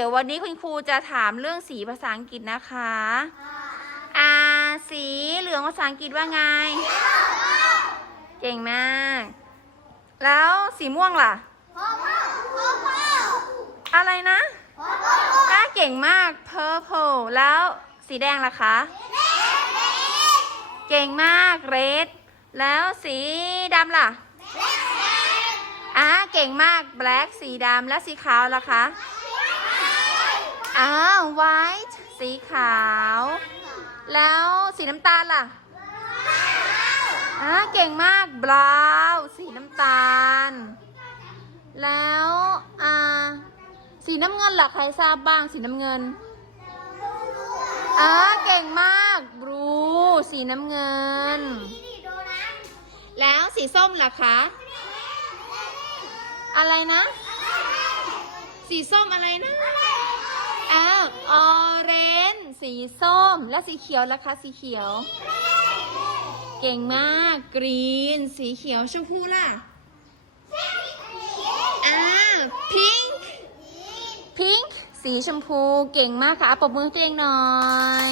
ดี๋ยววันนี้คุณครูจะถามเรื่องสีภาษาอังกฤษนะคะอ่าสีเหลืองภาษาอังกฤษว่าไง เก่งมาก แล้วสีม่วงล่ะ อะไรนะอ่าเก่งมาก purple แล้วสีแดงล่ะคะ เก่งมาก red แล้วสีดำล่ะอ่าเก่งมาก black สีดำและสีขาวล่ะคะ white สีขาว แล้วสีน้ำตาลล่ะอ่าเก่งมาก brown สีน้ำตาล แล้วอ่าสีน้ำเงินล่ะใครทราบบ้างสีน้ำเงินอ่าเก่งมาก blue สีน้ำเงิน แล้วสีส้มล่ะคะ อะไรนะ สีส้มอะไรนะ อ้าวออเรนจ์สีส้ม แล้วสีเขียวล่ะคะสีเขียว เก่งมากกรีน สีเขียวชมพูล่ะอ่าพิงค์พิงค์สีชมพูเก่งมากค่ะอะปรบมือให้ตัวเองหน่อย